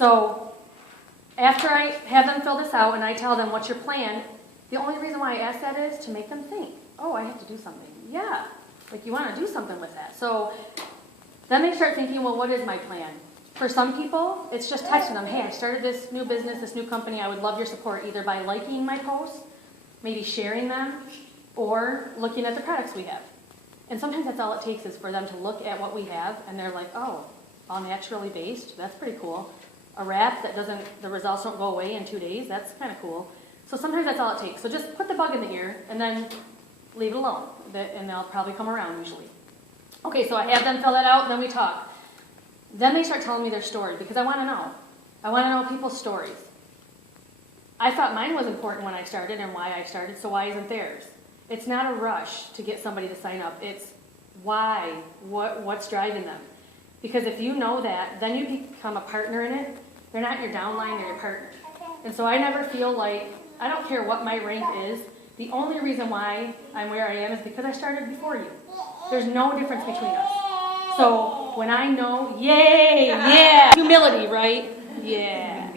So after I have them fill this out and I tell them what's your plan, the only reason why I ask that is to make them think, oh, I have to do something. Yeah, like you want to do something with that. So then they start thinking, well, what is my plan? For some people, it's just texting them, hey, I started this new business, this new company. I would love your support either by liking my posts, maybe sharing them, or looking at the products we have. And sometimes that's all it takes is for them to look at what we have and they're like, oh, all naturally based, that's pretty cool. A wrap that the results don't go away in 2 days, that's kind of cool. So sometimes that's all it takes. So just put the bug in the ear and then leave it alone. And they'll probably come around usually. Okay, so I have them fill that out, then we talk. Then they start telling me their story because I want to know. I want to know people's stories. I thought mine was important when I started and why I started, so why isn't theirs? It's not a rush to get somebody to sign up. It's why, what's driving them. Because if you know that, then you become a partner in it. They're not your downline, they're your partner. And so I never feel like, I don't care what my rank is, the only reason why I'm where I am is because I started before you. There's no difference between us. So when I know, yay, yeah, humility, right? Yeah.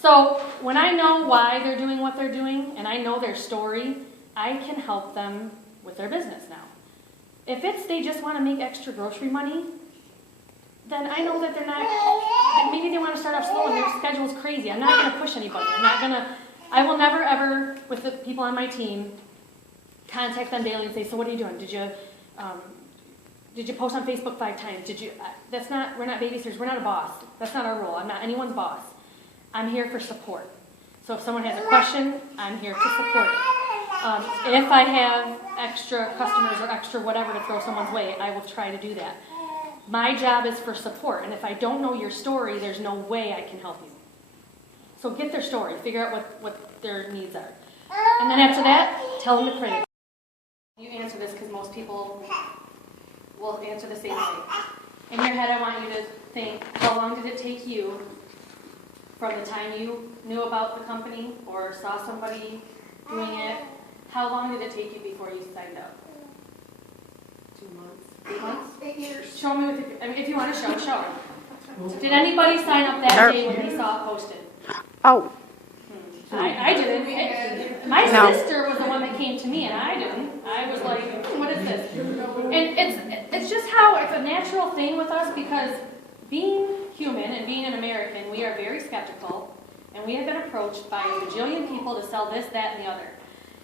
So when I know why they're doing what they're doing, and I know their story, I can help them with their business now. If it's they just want to make extra grocery money, then I know that they're not, maybe they want to start off slow and their schedule's crazy. I'm not going to push anybody. I will never ever, with the people on my team, contact them daily and say, so what are you doing? Did you post on Facebook 5 times? We're not babysitters, we're not a boss. That's not our role. I'm not anyone's boss. I'm here for support. So if someone has a question, I'm here to support it. If I have extra customers or extra whatever to throw someone's way, I will try to do that. My job is for support, and if I don't know your story, there's no way I can help you. So get their story, figure out what their needs are. And then after that, tell them to pray. You answer this because most people will answer the same way. In your head, I want you to think, how long did it take you from the time you knew about the company or saw somebody doing it? How long did it take you before you signed up? 2 months. 8 months? 8 years. Show me if you want to show. Did anybody sign up that day when they saw it posted? Oh. I didn't. My sister was the one that came to me, and I didn't. I was like, what is this? And it's just how it's a natural thing with us because being human and being an American, we are very skeptical, and we have been approached by a bajillion people to sell this, that, and the other.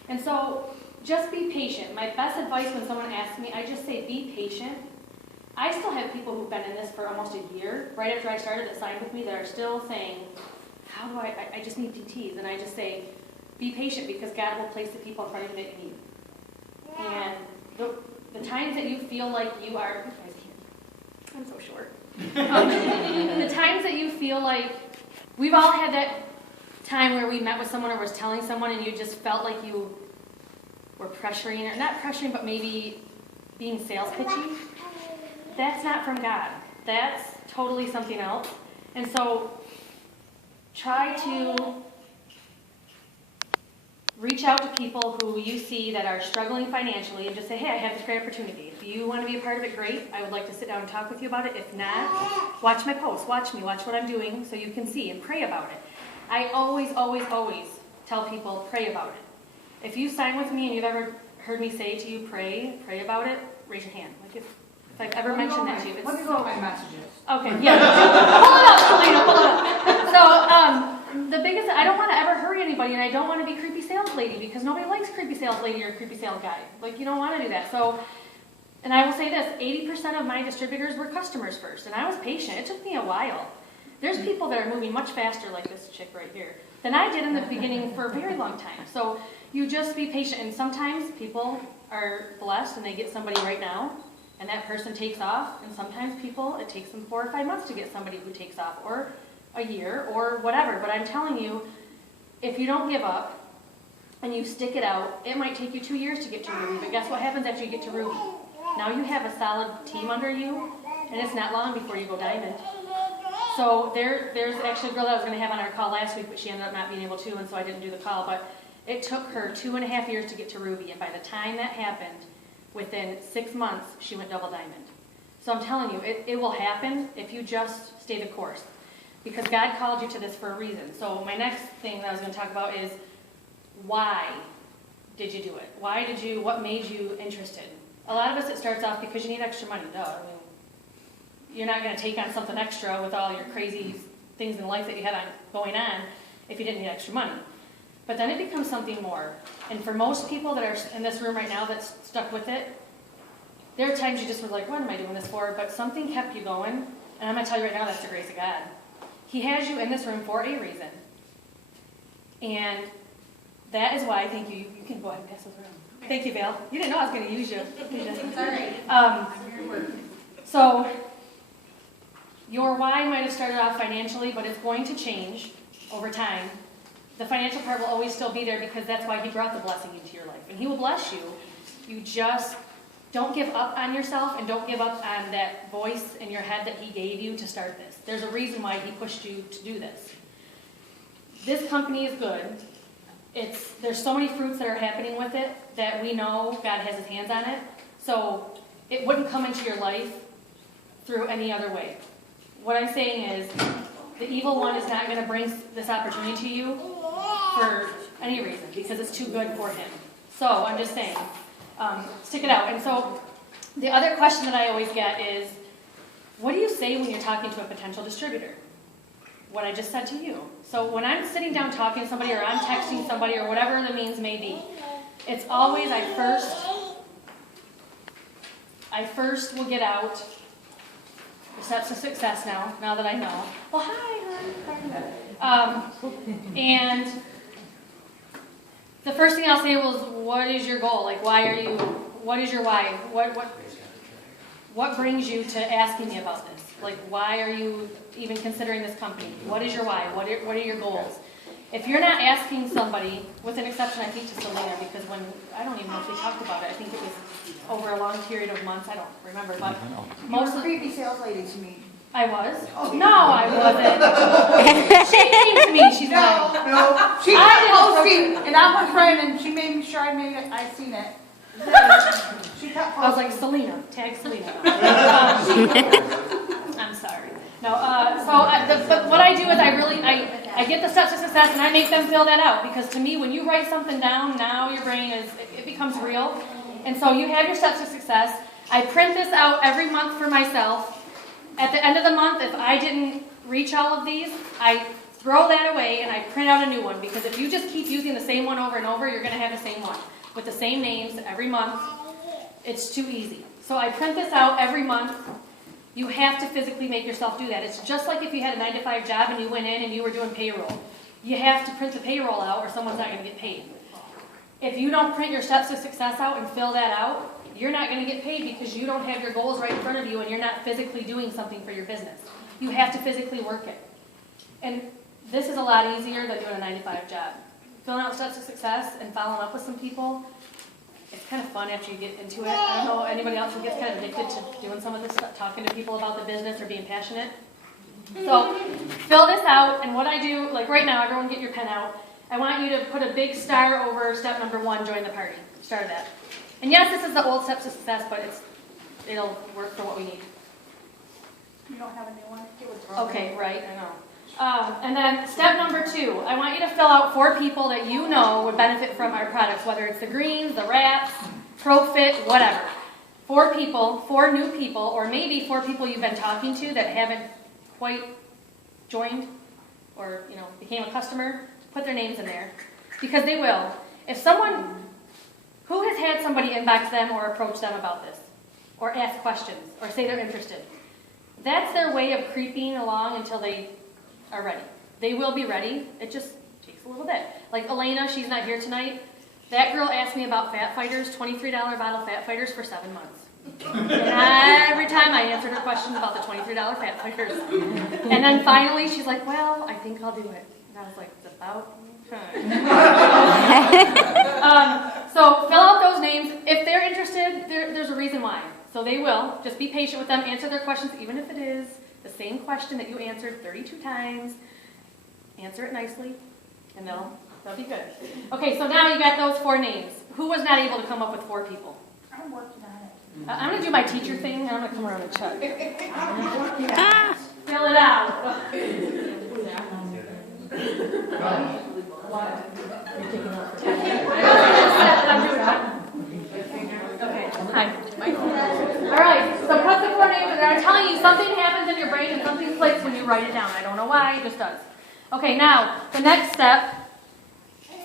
And so just be patient. My best advice when someone asks me, I just say be patient. I still have people who've been in this for almost a year, right after I started, that signed with me, that are still saying, how do I just need DTs. And I just say, be patient because God will place the people in front of you that you need. And the times that you feel like you are, you guys can't, I'm so short. The times that you feel like, we've all had that time where we met with someone or was telling someone and you just felt like you were pressuring, or not pressuring, but maybe being sales pitchy. That's not from God. That's totally something else. And so try to reach out to people who you see that are struggling financially and just say, hey, I have this great opportunity. If you want to be a part of it, great. I would like to sit down and talk with you about it. If not, watch my posts, watch me, watch what I'm doing so you can see and pray about it. I always, always, always tell people, pray about it. If you sign with me and you've ever heard me say to you, pray about it, raise your hand. Like if I've ever mentioned that to you. Let me go my messages. Okay, yeah. Pull it up, Selena, pull it up. So, the biggest, I don't want to ever hurry anybody, and I don't want to be creepy sales lady, because nobody likes creepy sales lady or creepy sales guy. Like, you don't want to do that. So, and I will say this, 80% of my distributors were customers first, and I was patient. It took me a while. There's people that are moving much faster, like this chick right here, than I did in the beginning for a very long time. So, you just be patient, and sometimes people are blessed and they get somebody right now, and that person takes off, and sometimes people, it takes them 4 or 5 months to get somebody who takes off, or a year, or whatever. But I'm telling you, if you don't give up, and you stick it out, it might take you 2 years to get to Ruby, but guess what happens after you get to Ruby? Now you have a solid team under you, and it's not long before you go diamond. So there's actually a girl that I was going to have on our call last week, but she ended up not being able to, and so I didn't do the call, but it took her 2.5 years to get to Ruby, and by the time that happened, within 6 months, she went double diamond. So I'm telling you, it will happen if you just stay the course. because God called you to this for a reason. So my next thing that I was going to talk about is why did you do it? What made you interested? A lot of us, it starts off because you need extra money. Duh. I mean, you're not going to take on something extra with all your crazy things in life that you have going on if you didn't need extra money. But then it becomes something more. And for most people that are in this room right now that's stuck with it, there are times you just were like, what am I doing this for? But something kept you going. And I'm going to tell you right now, that's the grace of God. He has you in this room for a reason. And that is why I think you can go ahead and pass those around. Thank you, Val. You didn't know I was going to use you. It's all right. So your why might have started off financially, but it's going to change over time. The financial part will always still be there because that's why he brought the blessing into your life. And he will bless you. You just don't give up on yourself and don't give up on that voice in your head that he gave you to start this. There's a reason why he pushed you to do this. This company is good. There's so many fruits that are happening with it that we know God has his hands on it. So it wouldn't come into your life through any other way. What I'm saying is the evil one is not going to bring this opportunity to you for any reason because it's too good for him. So I'm just saying, stick it out. And so the other question that I always get is, what do you say when you're talking to a potential distributor? What I just said to you. So when I'm sitting down talking to somebody or I'm texting somebody or whatever the means may be, it's always I first will get out the steps of success now that I know. Well, hi, hon. And the first thing I'll say was, what is your goal? Like, what is your why? What brings you to asking me about this? Like, why are you even considering this company? What is your why? What are your goals? If you're not asking somebody, with an exception I think to Selena, because I don't even know if we talked about it, I think it was over a long period of months, I don't remember, but Most of the creepy sales lady to me. I was? Oh, no, I wasn't. She came to me, she's like, No, she I kept didn't posting, and I'm her friend, and she made me sure I seen it. She kept I was posting. like, Selena, tag Selena. I'm sorry. No, but what I do is I get the steps of success and I make them fill that out, because to me, when you write something down, now your brain it becomes real. And so you have your steps of success. I print this out every month for myself. At the end of the month, if I didn't reach all of these, I throw that away and I print out a new one, because if you just keep using the same one over and over, you're going to have the same one with the same names every month. It's too easy. So I print this out every month. You have to physically make yourself do that. It's just like if you had a 9-to-5 job and you went in and you were doing payroll. You have to print the payroll out or someone's not going to get paid. If you don't print your steps to success out and fill that out, you're not going to get paid because you don't have your goals right in front of you and you're not physically doing something for your business. You have to physically work it. And this is a lot easier than doing a 9-to-5 job. Filling out steps to success and following up with some people, it's kind of fun after you get into it. I don't know anybody else who gets kind of addicted to doing some of this stuff, talking to people about the business or being passionate. So fill this out, and what I do, like right now, everyone get your pen out. I want you to put a big star over step number 1, join the party. Start that. And yes, this is the old steps to success, but it'll work for what we need. You don't have a new one? It was wrong. Okay, right, I know. And then step number 2, I want you to fill out 4 people that you know would benefit from our products, whether it's the greens, the wraps, ProFit, whatever. 4 people, 4 new people, or maybe 4 people you've been talking to that haven't quite joined or became a customer. Put their names in there, because they will. If someone who has had somebody inbox them or approach them about this, or ask questions, or say they're interested, that's their way of creeping along until they are ready. They will be ready. It just takes a little bit. Like Elena, she's not here tonight. That girl asked me about Fat Fighters, $23 bottle Fat Fighters for 7 months. And every time I answered her questions about the $23 Fat Fighters. And then finally she's like, well, I think I'll do it. And I was like, it's about time. So fill out those names. If they're interested, there's a reason why. So they will. Just be patient with them. Answer their questions, even if it is the same question that you answered 32 times. Answer it nicely, and they'll be good. Okay, so now you got those 4 names. Who was not able to come up with 4 people? I'm working on it. I'm going to do my teacher thing. I'm going to come around and check. I'm working on it. Fill it out. Okay, hi. All right, so put the 4 names in there. I'm telling you, something happens in your brain and something clicks when you write it down. I don't know why, it just does. Okay, now, the next step,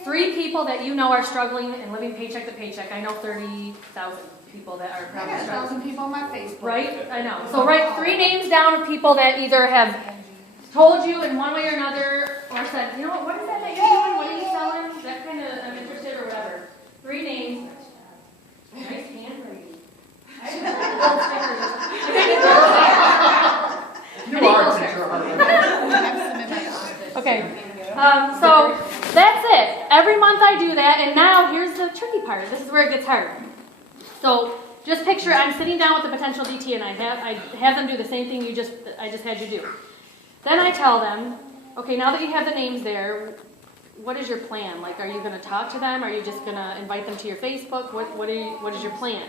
3 people that you know are struggling and living paycheck to paycheck. I know 30,000 people that are I probably got struggling. 1,000 people on my Facebook. Right? I know. So write 3 names down of people that either have told you in one way or another, or said, you know what is that you're doing? What are you selling? That kind of, I'm interested or whatever. 3 names. Nice handwriting. You are teacher. Okay. So that's it. Every month I do that, and now here's the tricky part. This is where it gets hard. So just picture I'm sitting down with a potential DT, and I have them do the same thing I just had you do. Then I tell them, okay, now that you have the names there, what is your plan? Like, are you going to talk to them? Are you just going to invite them to your Facebook? What is your plan?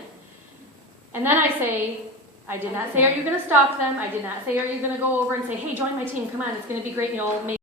And then I say, I did not say, are you going to stalk them? I did not say, are you going to go over and say, hey, join my team, come on, it's going to be great, and you'll make